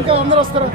ఇంకా అందరూ వస్తారు.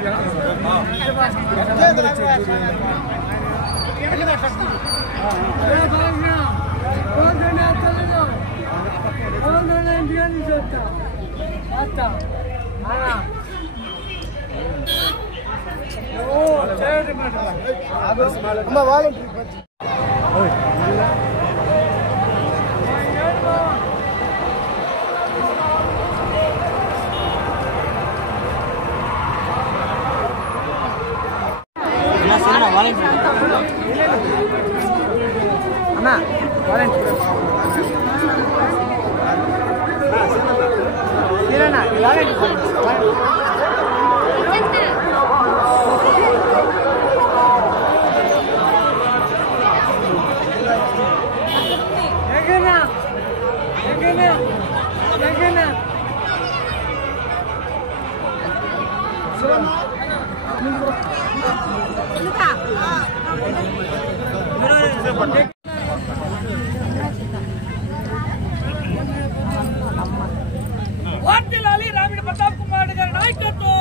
రామిడి ప్రతాప్ కుమార్ గారి నాయకత్వం.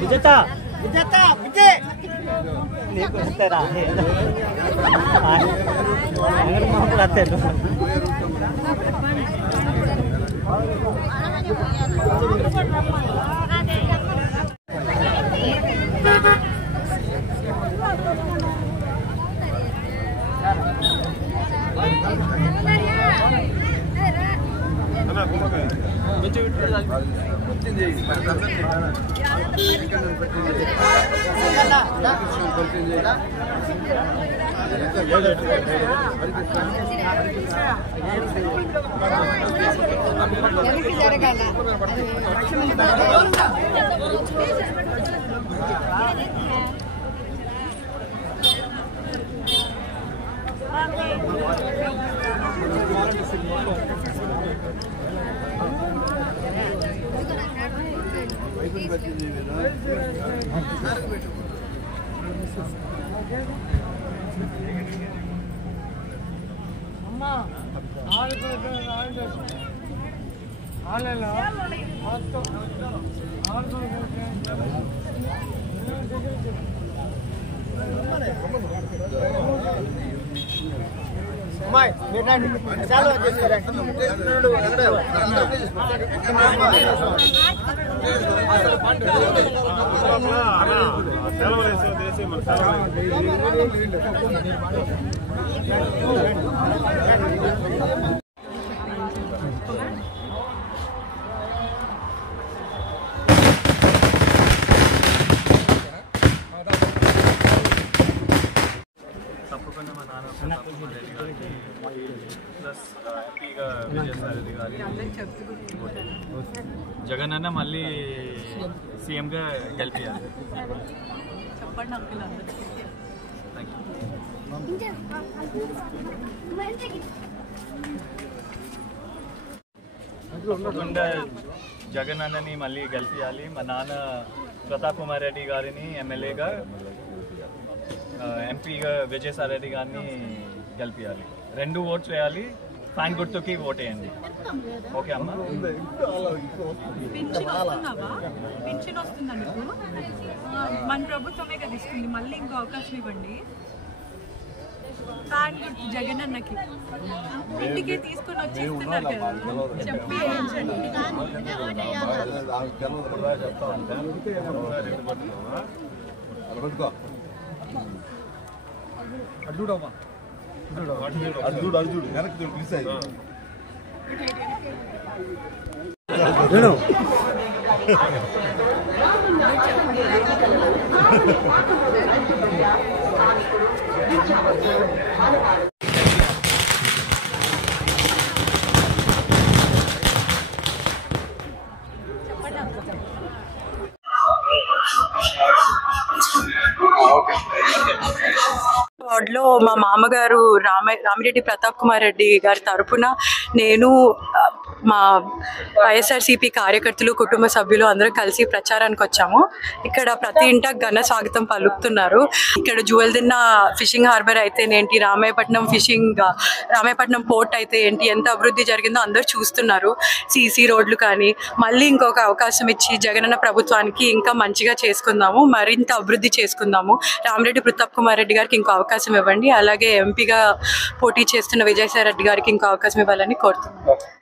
విజేత విజయ్ నీకు వస్తారా మాట్లాడతారు. తప్పకుండా మా నాన్న ప్లస్ ఎంపీగా విజయసాయి గారి జగన్ అన్న మళ్ళీ సీఎంగా గెలిపియాలి. తప్పకుండా జగన్ అన్నని మళ్ళీ గెలిపియాలి. మా నాన్న ప్రతాప్ కుమార్ రెడ్డి గారిని ఎమ్మెల్యేగా, ఎంపీగా విజయసాయి రెడ్డి గారిని గెలిపియాలి. 2 ఓట్స్ వేయాలి. ఫ్యాన్ గుర్తుకి ఓట్ వేయండి. ఓకే అమ్మా. పింఛన్ వస్తుందా మీకు? మన ప్రభుత్వమే కదా ఇస్తుంది, మళ్ళీ ఇంకో అవకాశం ఇవ్వండి. ఫ్యాన్ గుర్తు జగన్ అన్నకి ఇంటికి తీసుకొని వచ్చేస్తున్నారు కదా, చెప్పి వేయించండి. అర్జుడు వెనక్కి ప్లీజ్ అయ్యి వార్డులో మా మామగారు రామిరెడ్డి ప్రతాప్ కుమార్ రెడ్డి గారి తరపున నేను మా వైఎస్ఆర్సీపీ కార్యకర్తలు కుటుంబ సభ్యులు అందరూ కలిసి ప్రచారానికి వచ్చాము. ఇక్కడ ప్రతి ఇంట ఘన స్వాగతం పలుకుతున్నారు. ఇక్కడ జువెల్దిన్న ఫిషింగ్ హార్బర్ అయితేనేంటి, రామాయపట్నం పోర్ట్ అయితే ఏంటి, ఎంత అభివృద్ధి జరిగిందో అందరూ చూస్తున్నారు. సీసీ రోడ్లు కానీ మళ్ళీ ఇంకొక అవకాశం ఇచ్చి జగనన్న ప్రభుత్వానికి ఇంకా మంచిగా చేసుకుందాము, మరింత అభివృద్ధి చేసుకుందాము. రామిరెడ్డి ప్రతాప్ కుమార్ రెడ్డి గారికి ఇంకో అవకాశం ఇవ్వండి. అలాగే ఎంపీగా పోటీ చేస్తున్న విజయసాయి రెడ్డి గారికి ఇంకో అవకాశం ఇవ్వాలని కోరుతున్నాను.